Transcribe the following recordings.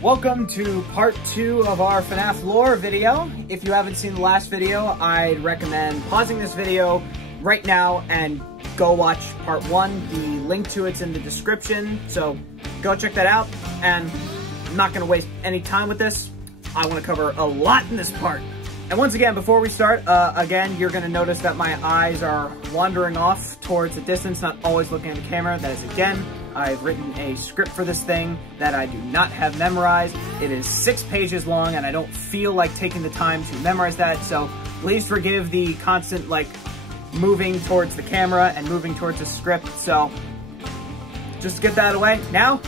Welcome to part 2 of our FNaF Lore video. If you haven't seen the last video, I'd recommend pausing this video right now and go watch part 1. The link to it's in the description, so go check that out. And I'm not going to waste any time with this. I want to cover a lot in this part. And once again, before we start, again, you're going to notice that my eyes are wandering off towards the distance, not always looking at the camera. That is, again, I've written a script for this thing that I do not have memorized. It is 6 pages long, and I don't feel like taking the time to memorize that, so please forgive the constant, moving towards the camera and moving towards the script. So, just to get that away, now,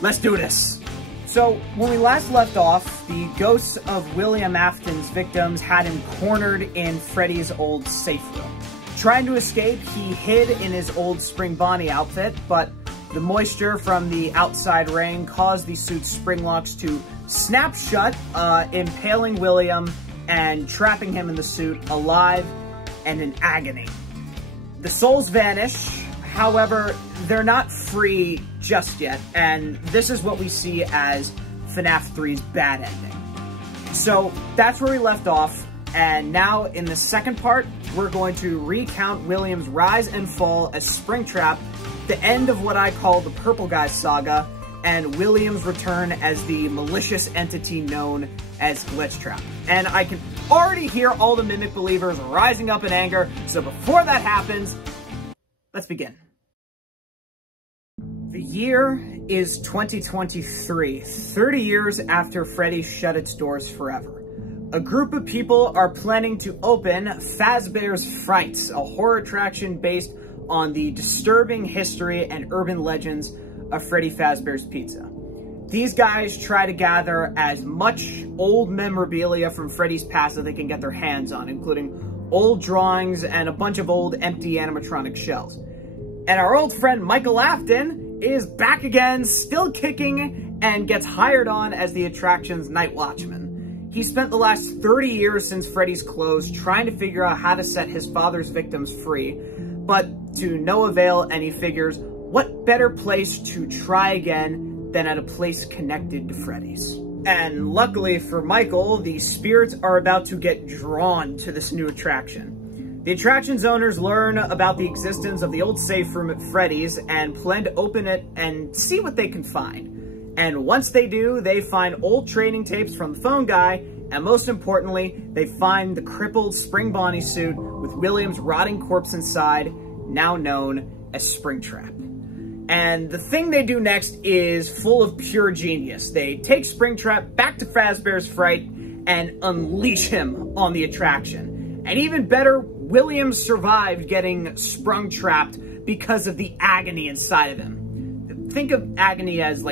let's do this. So, when we last left off, the ghosts of William Afton's victims had him cornered in Freddy's old safe room. Trying to escape, he hid in his old Spring Bonnie outfit, but the moisture from the outside rain caused the suit's spring locks to snap shut, impaling William and trapping him in the suit alive and in agony. The souls vanish. However, they're not free just yet, and this is what we see as FNaF 3's bad ending. So that's where we left off, and now in the second part, we're going to recount William's rise and fall as Springtrap, the end of what I call the Purple Guys saga, and William's return as the malicious entity known as Glitchtrap. And I can already hear all the Mimic believers rising up in anger, so before that happens, let's begin. The year is 2023, 30 years after Freddy shut its doors forever. A group of people are planning to open Fazbear's Frights, a horror attraction based on the disturbing history and urban legends of Freddy Fazbear's Pizza. These guys try to gather as much old memorabilia from Freddy's past that they can get their hands on, including old drawings and a bunch of old empty animatronic shells. And our old friend Michael Afton is back again, still kicking, and gets hired on as the attraction's night watchman. He spent the last 30 years since Freddy's closed trying to figure out how to set his father's victims free, but to no avail, and he figures, what better place to try again than at a place connected to Freddy's? And luckily for Michael, the spirits are about to get drawn to this new attraction. The attraction's owners learn about the existence of the old safe room at Freddy's and plan to open it and see what they can find. And once they do, they find old training tapes from the phone guy, and most importantly, they find the crippled Spring Bonnie suit with William's rotting corpse inside, now known as Springtrap. And the thing they do next is full of pure genius. They take Springtrap back to Fazbear's Fright and unleash him on the attraction. And even better, William survived getting sprung trapped because of the agony inside of him. Think of agony as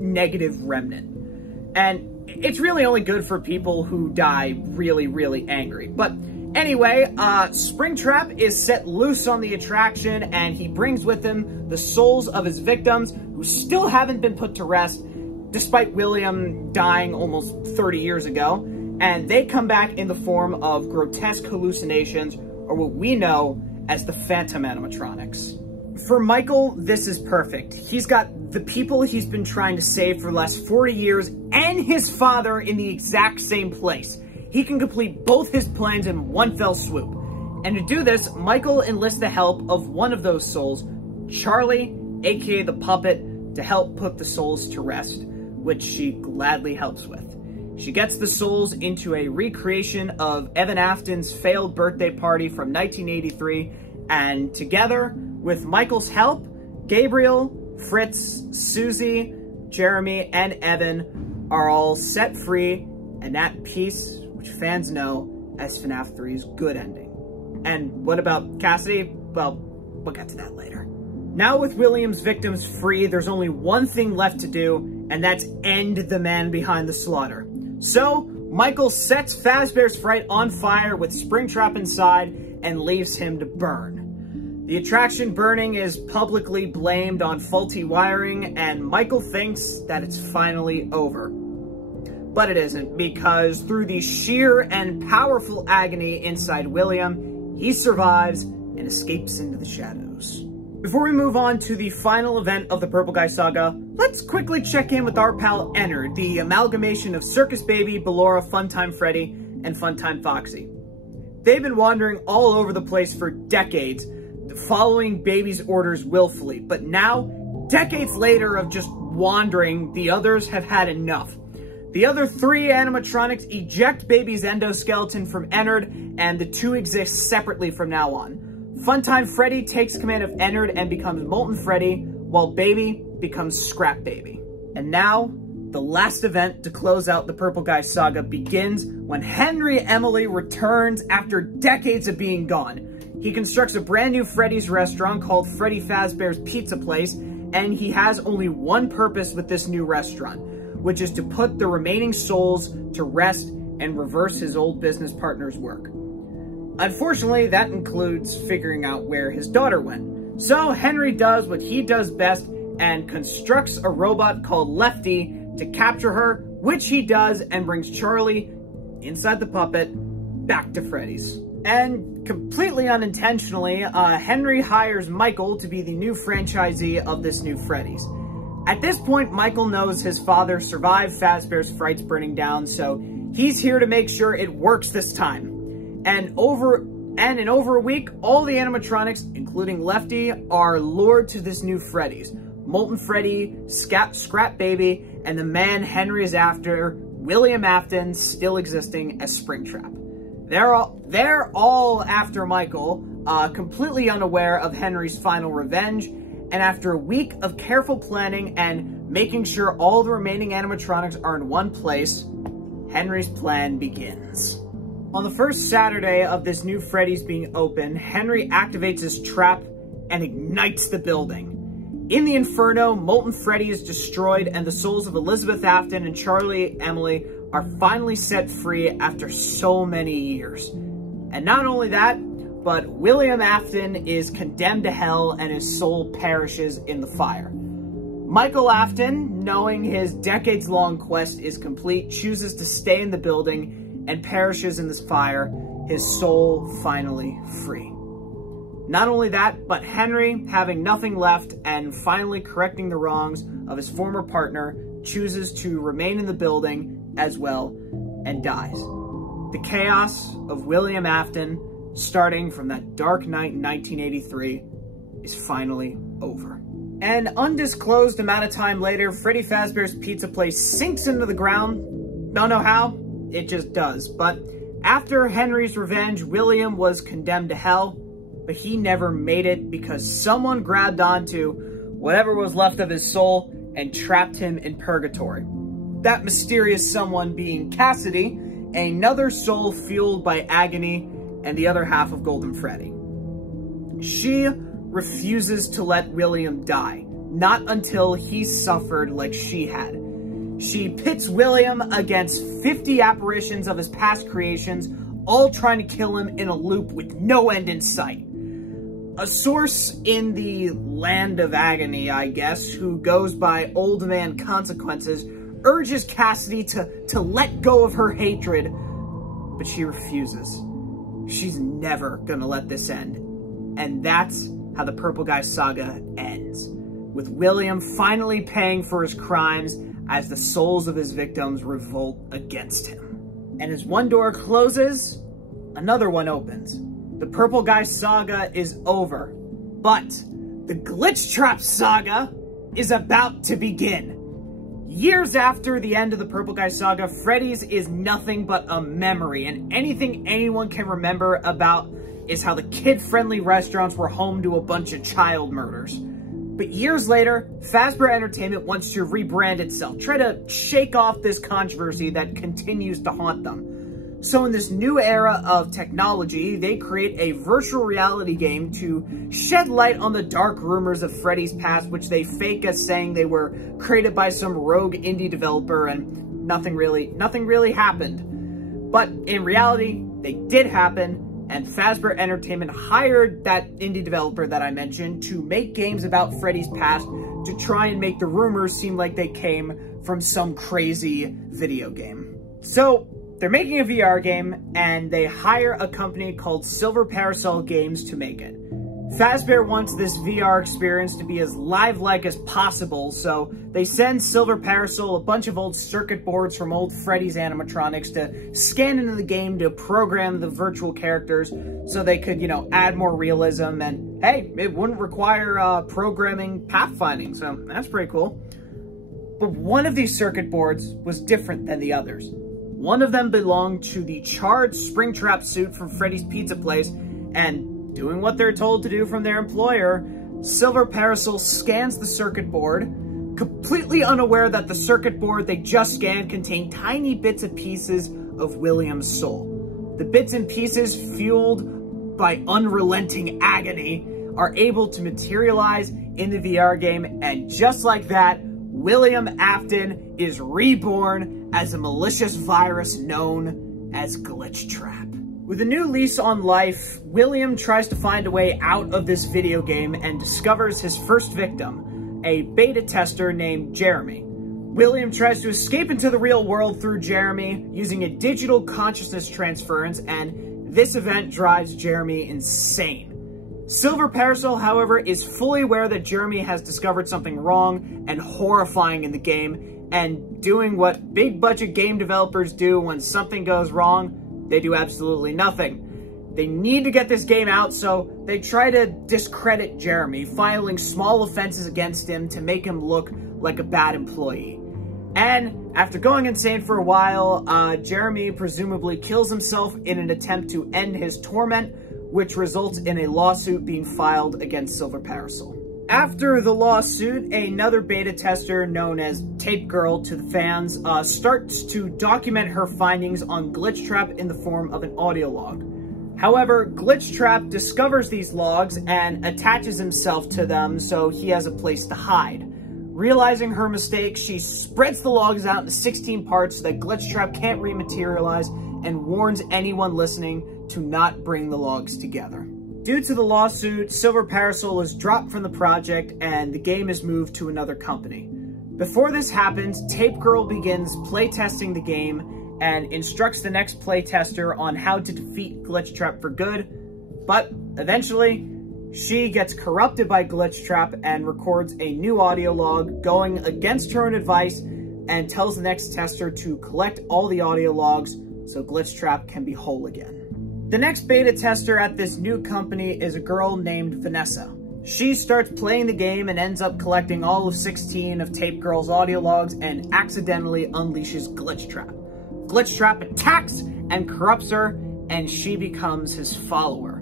negative remnant. And it's really only good for people who die really, really angry. But anyway, Springtrap is set loose on the attraction, and he brings with him the souls of his victims who still haven't been put to rest, despite William dying almost 30 years ago. And they come back in the form of grotesque hallucinations, or what we know as the Phantom animatronics. For Michael, this is perfect. He's got the people he's been trying to save for the last 40 years and his father in the exact same place. He can complete both his plans in one fell swoop. And to do this, Michael enlists the help of one of those souls, Charlie, aka the puppet, to help put the souls to rest, which she gladly helps with. She gets the souls into a recreation of Evan Afton's failed birthday party from 1983, and together, with Michael's help, Gabriel, Fritz, Susie, Jeremy, and Evan are all set free and at peace, which fans know as FNaF 3's good ending. And what about Cassidy? Well, we'll get to that later. Now with William's victims free, there's only one thing left to do, and that's end the man behind the slaughter. So, Michael sets Fazbear's Fright on fire with Springtrap inside and leaves him to burn. The attraction burning is publicly blamed on faulty wiring, and Michael thinks that it's finally over. But it isn't, because through the sheer and powerful agony inside William, he survives and escapes into the shadows. Before we move on to the final event of the Purple Guy Saga, let's quickly check in with our pal Ennard, the amalgamation of Circus Baby, Ballora, Funtime Freddy, and Funtime Foxy. They've been wandering all over the place for decades, following Baby's orders willfully, but now, decades later of just wandering, the others have had enough. The other 3 animatronics eject Baby's endoskeleton from Ennard, and the 2 exist separately from now on. Funtime Freddy takes command of Ennard and becomes Molten Freddy, while Baby becomes Scrap Baby. And now, the last event to close out the Purple Guy Saga begins when Henry Emily returns after decades of being gone. He constructs a brand new Freddy's restaurant called Freddy Fazbear's Pizza Place, and he has only one purpose with this new restaurant, which is to put the remaining souls to rest and reverse his old business partner's work. Unfortunately, that includes figuring out where his daughter went. So Henry does what he does best and constructs a robot called Lefty to capture her, which he does, and brings Charlie, inside the puppet, back to Freddy's. And completely unintentionally, Henry hires Michael to be the new franchisee of this new Freddy's. At this point, Michael knows his father survived Fazbear's Frights burning down, so he's here to make sure it works this time. And in over a week, all the animatronics, including Lefty, are lured to this new Freddy's. Molten Freddy, Scrap Baby, and the man Henry is after, William Afton, still existing as Springtrap. They're all after Michael, completely unaware of Henry's final revenge, and after a week of careful planning and making sure all the remaining animatronics are in one place, Henry's plan begins. On the first Saturday of this new Freddy's being open, Henry activates his trap and ignites the building. In the Inferno, Molten Freddy is destroyed and the souls of Elizabeth Afton and Charlie Emily are finally set free after so many years. And not only that, but William Afton is condemned to hell and his soul perishes in the fire. Michael Afton, knowing his decades-long quest is complete, chooses to stay in the building and perishes in this fire, his soul finally free. Not only that, but Henry, having nothing left and finally correcting the wrongs of his former partner, chooses to remain in the building as well and dies. The chaos of William Afton, starting from that dark night in 1983, is finally over. An undisclosed amount of time later, Freddy Fazbear's Pizza Place sinks into the ground. Don't know how, it just does. But after Henry's revenge, William was condemned to hell, but he never made it because someone grabbed onto whatever was left of his soul and trapped him in purgatory. That mysterious someone being Cassidy, another soul fueled by agony and the other half of Golden Freddy. She refuses to let William die, not until he suffered like she had. She pits William against 50 apparitions of his past creations, all trying to kill him in a loop with no end in sight. A source in the land of agony, I guess, who goes by Old Man Consequences, urges Cassidy to let go of her hatred, but she refuses. She's never gonna let this end. And that's how the Purple Guy Saga ends, with William finally paying for his crimes as the souls of his victims revolt against him. And as one door closes, another one opens. The Purple Guy Saga is over, but the Glitchtrap Saga is about to begin. Years after the end of the Purple Guy Saga, Freddy's is nothing but a memory, and anything anyone can remember about is how the kid-friendly restaurants were home to a bunch of child murders. But years later, Fazbear Entertainment wants to rebrand itself, try to shake off this controversy that continues to haunt them. So in this new era of technology, they create a virtual reality game to shed light on the dark rumors of Freddy's past, which they fake as saying they were created by some rogue indie developer and nothing really happened. But in reality, they did happen. And Fazbear Entertainment hired that indie developer that I mentioned to make games about Freddy's past to try and make the rumors seem like they came from some crazy video game. So they're making a VR game and they hire a company called Silver Parasol Games to make it. Fazbear wants this VR experience to be as lifelike as possible, so they send Silver Parasol a bunch of old circuit boards from old Freddy's animatronics to scan into the game to program the virtual characters so they could, add more realism, and hey, it wouldn't require programming pathfinding, so that's pretty cool. But one of these circuit boards was different than the others. One of them belonged to the charred Springtrap suit from Freddy's Pizza Place, and doing what they're told to do from their employer, Silver Parasol scans the circuit board, completely unaware that the circuit board they just scanned contained tiny bits and pieces of William's soul. The bits and pieces, fueled by unrelenting agony, are able to materialize in the VR game, and just like that, William Afton is reborn as a malicious virus known as Glitchtrap. With a new lease on life, William tries to find a way out of this video game and discovers his first victim, a beta tester named Jeremy. William tries to escape into the real world through Jeremy using a digital consciousness transference, and this event drives Jeremy insane. Silver Parasol, however, is fully aware that Jeremy has discovered something wrong and horrifying in the game, and doing what big budget game developers do when something goes wrong, they do absolutely nothing. They need to get this game out, so they try to discredit Jeremy, filing small offenses against him to make him look like a bad employee. And after going insane for a while, Jeremy presumably kills himself in an attempt to end his torment, which results in a lawsuit being filed against Silver Parasol. After the lawsuit, another beta tester known as Tape Girl to the fans starts to document her findings on Glitchtrap in the form of an audio log. However, Glitchtrap discovers these logs and attaches himself to them so he has a place to hide. Realizing her mistake, she spreads the logs out into 16 parts so that Glitchtrap can't rematerialize, and warns anyone listening to not bring the logs together. Due to the lawsuit, Silver Parasol is dropped from the project and the game is moved to another company. Before this happens, Tape Girl begins playtesting the game and instructs the next playtester on how to defeat Glitchtrap for good, but eventually, she gets corrupted by Glitchtrap and records a new audio log going against her own advice and tells the next tester to collect all the audio logs so Glitchtrap can be whole again. The next beta tester at this new company is a girl named Vanessa. She starts playing the game and ends up collecting all of 16 of Tape Girl's audio logs and accidentally unleashes Glitchtrap. Glitchtrap attacks and corrupts her, and she becomes his follower.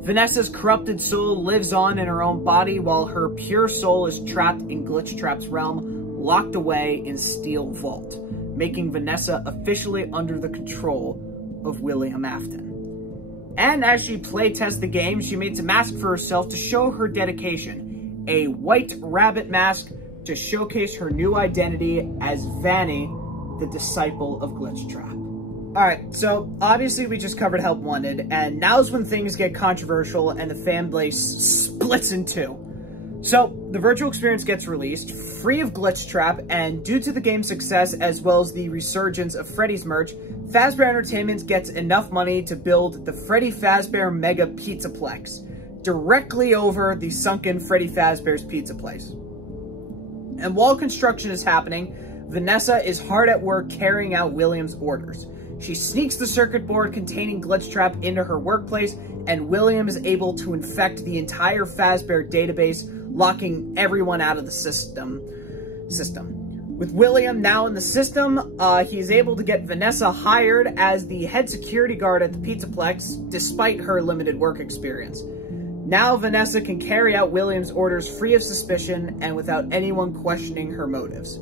Vanessa's corrupted soul lives on in her own body while her pure soul is trapped in Glitchtrap's realm, locked away in Steel Vault, making Vanessa officially under the control of William Afton. And as she playtests the game, she makes a mask for herself to show her dedication, a white rabbit mask to showcase her new identity as Vanny, the disciple of Glitchtrap. Alright, so obviously we just covered Help Wanted, and now's when things get controversial and the fan base splits in two. So, the virtual experience gets released, free of Glitchtrap, and due to the game's success as well as the resurgence of Freddy's merch, Fazbear Entertainment gets enough money to build the Freddy Fazbear Mega Pizzaplex, directly over the sunken Freddy Fazbear's Pizza Place. And while construction is happening, Vanessa is hard at work carrying out William's orders. She sneaks the circuit board containing Glitchtrap into her workplace, and William is able to infect the entire Fazbear database, locking everyone out of the system. With William now in the system, he is able to get Vanessa hired as the head security guard at the Pizzaplex, despite her limited work experience. Now Vanessa can carry out William's orders free of suspicion and without anyone questioning her motives.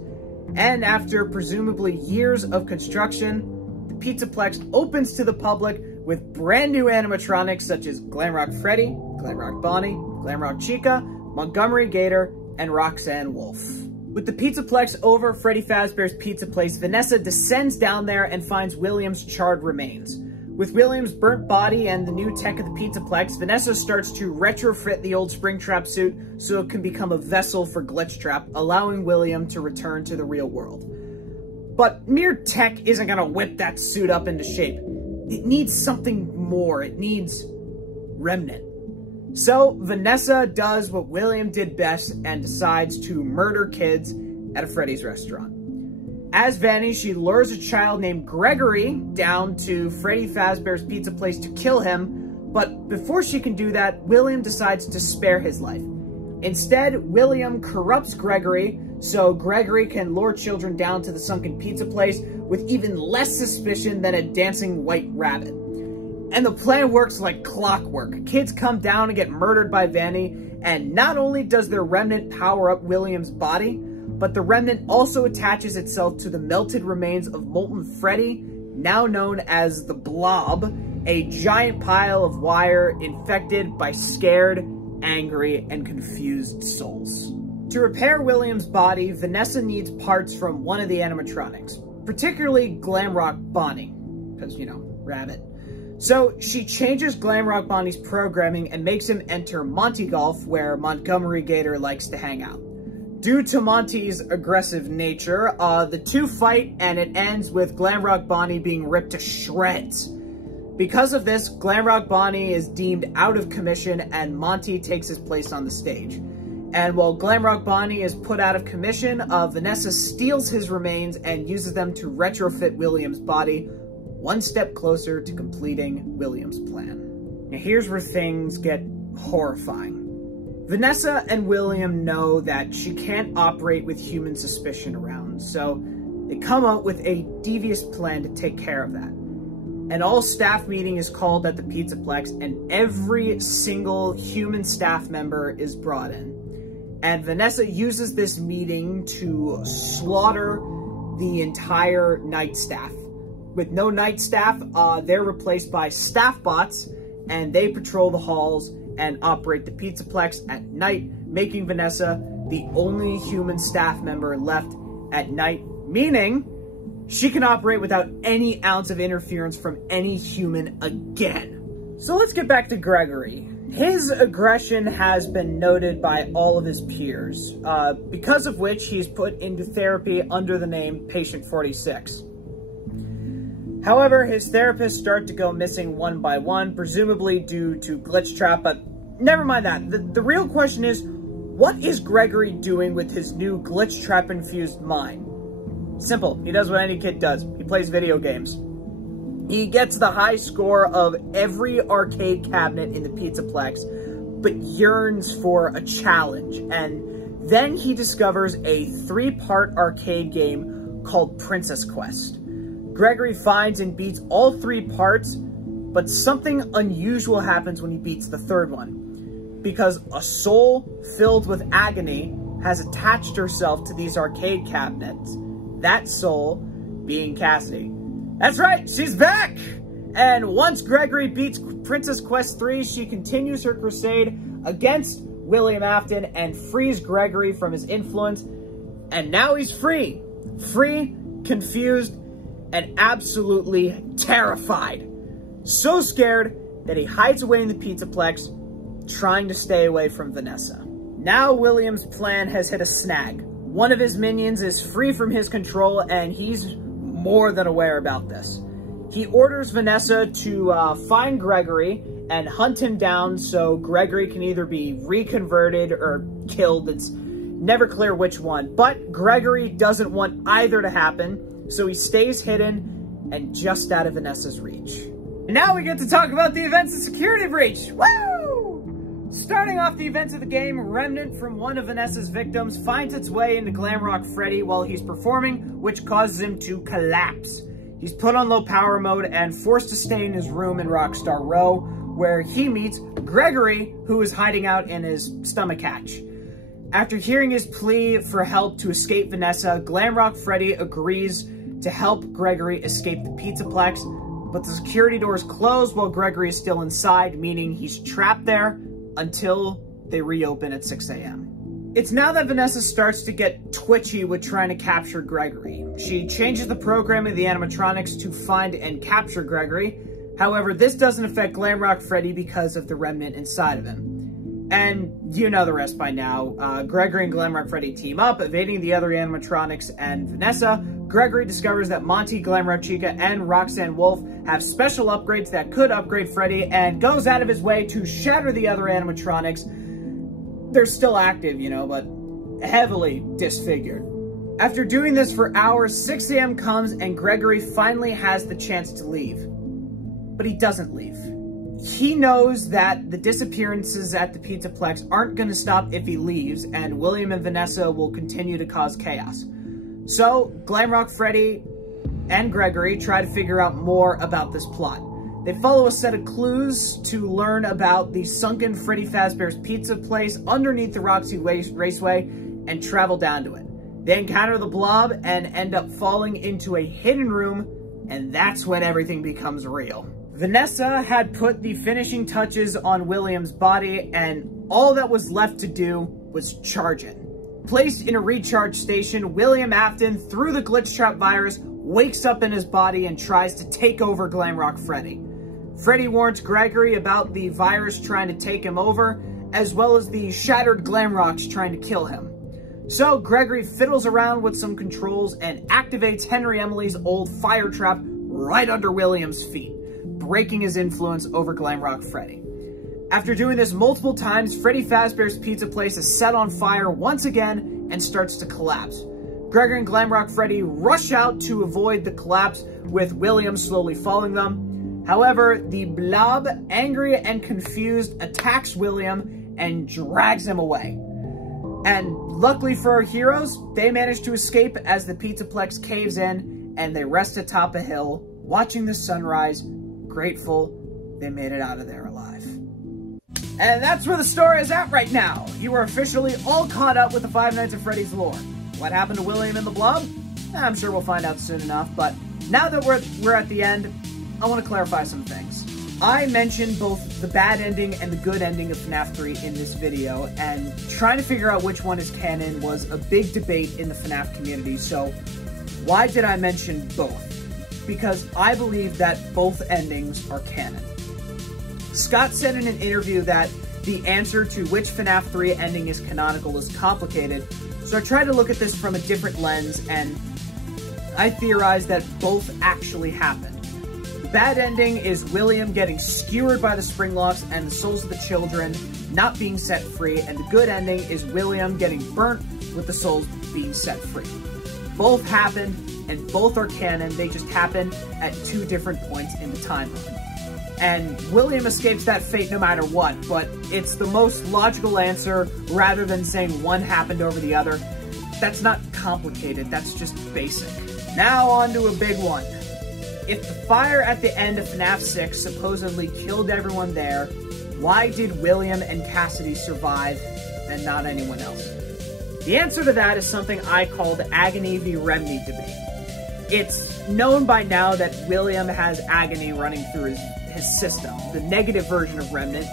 And after presumably years of construction, the Pizzaplex opens to the public with brand new animatronics such as Glamrock Freddy, Glamrock Bonnie, Glamrock Chica, Montgomery Gator, and Roxanne Wolf. With the Pizzaplex over Freddy Fazbear's Pizza Place, Vanessa descends down there and finds William's charred remains. With William's burnt body and the new tech of the Pizzaplex, Vanessa starts to retrofit the old Springtrap suit so it can become a vessel for Glitchtrap, allowing William to return to the real world. But mere tech isn't going to whip that suit up into shape. It needs something more. It needs Remnant. So Vanessa does what William did best and decides to murder kids at a Freddy's restaurant. As Vanny, she lures a child named Gregory down to Freddy Fazbear's Pizza place to kill him, but before she can do that, William decides to spare his life. Instead, William corrupts Gregory so Gregory can lure children down to the sunken pizza place with even less suspicion than a dancing white rabbit. And the plan works like clockwork. Kids come down and get murdered by Vanny, and not only does their remnant power up William's body, but the remnant also attaches itself to the melted remains of molten Freddy, now known as the Blob, a giant pile of wire infected by scared, angry, and confused souls. To repair William's body, Vanessa needs parts from one of the animatronics, particularly Glamrock Bonnie, because, you know, rabbit. So she changes Glamrock Bonnie's programming and makes him enter Monty Golf, where Montgomery Gator likes to hang out. Due to Monty's aggressive nature, the two fight, and it ends with Glamrock Bonnie being ripped to shreds. Because of this, Glamrock Bonnie is deemed out of commission, and Monty takes his place on the stage. And while Glamrock Bonnie is put out of commission, Vanessa steals his remains and uses them to retrofit William's body, one step closer to completing William's plan. Now here's where things get horrifying. Vanessa and William know that she can't operate with human suspicion around, so they come up with a devious plan to take care of that. An all-staff meeting is called at the Pizzaplex, and every single human staff member is brought in. And Vanessa uses this meeting to slaughter the entire night staff. With no night staff, they're replaced by staff bots, and they patrol the halls and operate the Pizzaplex at night, making Vanessa the only human staff member left at night, meaning she can operate without any ounce of interference from any human again. So let's get back to Gregory. His aggression has been noted by all of his peers, because of which he's put into therapy under the name Patient 46. However, his therapists start to go missing one by one, presumably due to Glitchtrap, but never mind that. The real question is, what is Gregory doing with his new Glitchtrap-infused mind? Simple. He does what any kid does. He plays video games. He gets the high score of every arcade cabinet in the Pizzaplex, but yearns for a challenge. And then he discovers a 3-part arcade game called Princess Quest. Gregory finds and beats all 3 parts, but something unusual happens when he beats the 3rd one. Because a soul filled with agony has attached herself to these arcade cabinets. That soul being Cassidy. That's right, she's back! And once Gregory beats Princess Quest 3, she continues her crusade against William Afton and frees Gregory from his influence. And now he's free. Free, confused, and absolutely terrified. So scared that he hides away in the Pizzaplex, trying to stay away from Vanessa. Now William's plan has hit a snag. One of his minions is free from his control, and he's more than aware about this. He orders Vanessa to find Gregory and hunt him down so Gregory can either be reconverted or killed. It's never clear which one. But Gregory doesn't want either to happen, so he stays hidden and just out of Vanessa's reach. And now we get to talk about the events of Security Breach. Woo! Starting off the events of the game, remnant from one of Vanessa's victims finds its way into Glamrock Freddy while he's performing, which causes him to collapse. He's put on low power mode and forced to stay in his room in Rockstar Row, where he meets Gregory, who is hiding out in his stomach hatch. After hearing his plea for help to escape Vanessa, Glamrock Freddy agrees to help Gregory escape the Pizzaplex, but the security doors close while Gregory is still inside, meaning he's trapped there until they reopen at 6 a.m. It's now that Vanessa starts to get twitchy with trying to capture Gregory. She changes the programming of the animatronics to find and capture Gregory. However, this doesn't affect Glamrock Freddy because of the remnant inside of him. And you know the rest by now. Gregory and Glamrock Freddy team up, evading the other animatronics and Vanessa, Gregory discovers that Monty, Glamrock Chica, and Roxanne Wolf have special upgrades that could upgrade Freddy and goes out of his way to shatter the other animatronics. They're still active, you know, but heavily disfigured. After doing this for hours, 6 a.m. comes and Gregory finally has the chance to leave. But he doesn't leave. He knows that the disappearances at the Pizzaplex aren't going to stop if he leaves, and William and Vanessa will continue to cause chaos. So, Glamrock Freddy and Gregory try to figure out more about this plot. They follow a set of clues to learn about the sunken Freddy Fazbear's Pizza place underneath the Roxy Raceway and travel down to it. They encounter the Blob and end up falling into a hidden room, and that's when everything becomes real. Vanessa had put the finishing touches on William's body, and all that was left to do was charge it. Placed in a recharge station, William Afton, through the Glitchtrap virus, wakes up in his body and tries to take over Glamrock Freddy. Freddy warns Gregory about the virus trying to take him over, as well as the shattered Glamrocks trying to kill him. So Gregory fiddles around with some controls and activates Henry Emily's old fire trap right under William's feet, breaking his influence over Glamrock Freddy. After doing this multiple times, Freddy Fazbear's Pizza place is set on fire once again and starts to collapse. Gregory and Glamrock Freddy rush out to avoid the collapse, with William slowly following them. However, the Blob, angry and confused, attacks William and drags him away. And luckily for our heroes, they manage to escape as the Pizzaplex caves in, and they rest atop a hill, watching the sunrise, grateful they made it out of there alive. And that's where the story is at right now. You are officially all caught up with the Five Nights at Freddy's lore. What happened to William and the Blob? I'm sure we'll find out soon enough, but now that we're at the end, I want to clarify some things. I mentioned both the bad ending and the good ending of FNaF 3 in this video, and trying to figure out which one is canon was a big debate in the FNaF community, so why did I mention both? Because I believe that both endings are canon. Scott said in an interview that the answer to which FNaF 3 ending is canonical is complicated, so I tried to look at this from a different lens, and I theorized that both actually happened. The bad ending is William getting skewered by the spring locks and the souls of the children not being set free, and the good ending is William getting burnt with the souls being set free. Both happened, and both are canon. They just happened at two different points in the timeline. And William escapes that fate no matter what, but it's the most logical answer rather than saying one happened over the other. That's not complicated, that's just basic. Now on to a big one. If the fire at the end of FNaF 6 supposedly killed everyone there, why did William and Cassidy survive and not anyone else? The answer to that is something I call the Agony v. Remedy debate. It's known by now that William has agony running through his system, the negative version of Remnant,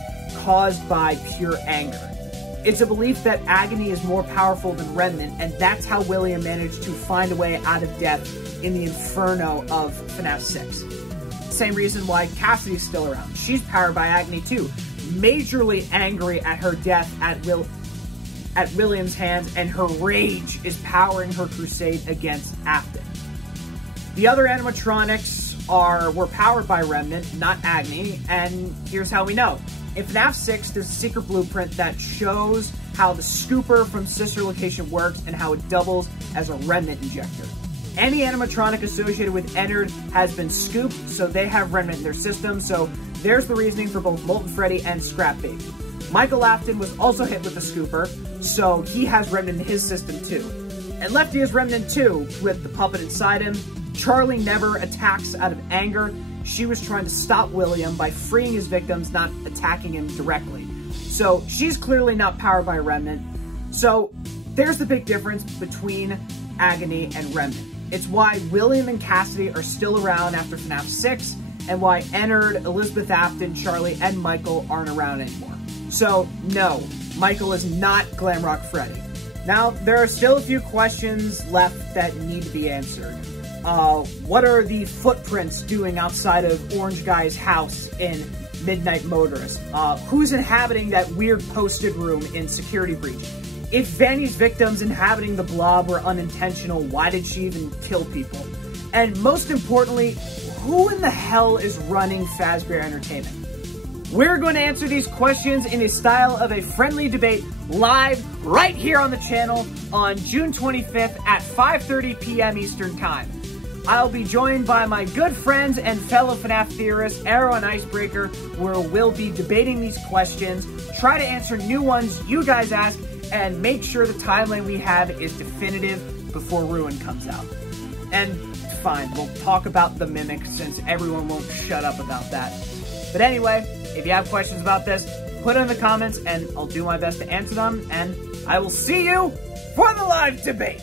caused by pure anger. It's a belief that agony is more powerful than Remnant, and that's how William managed to find a way out of death in the inferno of FNaF 6. Same reason why Cassidy's still around. She's powered by agony too, majorly angry at her death at William's hands, and her rage is powering her crusade against Afton. The other animatronics were powered by Remnant, not Agony, and here's how we know. In FNaF 6, there's a secret blueprint that shows how the scooper from Sister Location works and how it doubles as a Remnant injector. Any animatronic associated with Ennard has been scooped, so they have Remnant in their system, so there's the reasoning for both Molten Freddy and Scrap Baby. Michael Afton was also hit with the scooper, so he has Remnant in his system too. And Lefty has Remnant too, with the puppet inside him. Charlie never attacks out of anger. She was trying to stop William by freeing his victims, not attacking him directly. So she's clearly not powered by Remnant. So there's the big difference between Agony and Remnant. It's why William and Cassidy are still around after FNaF 6, and why Ennard, Elizabeth Afton, Charlie, and Michael aren't around anymore. So no, Michael is not Glamrock Freddy. Now, there are still a few questions left that need to be answered. What are the footprints doing outside of Orange Guy's house in Midnight Motorist? Who's inhabiting that weird posted room in Security Breach? If Vanny's victims inhabiting the blob were unintentional, why did she even kill people? And most importantly, who in the hell is running Fazbear Entertainment? We're going to answer these questions in a style of a friendly debate live right here on the channel on June 25th at 5:30 p.m. Eastern Time. I'll be joined by my good friends and fellow FNAF theorists, Arrow and Icebreaker, where we'll be debating these questions, try to answer new ones you guys ask, and make sure the timeline we have is definitive before Ruin comes out. And fine, we'll talk about the Mimic since everyone won't shut up about that. But anyway, if you have questions about this, put it in the comments and I'll do my best to answer them, and I will see you for the live debate!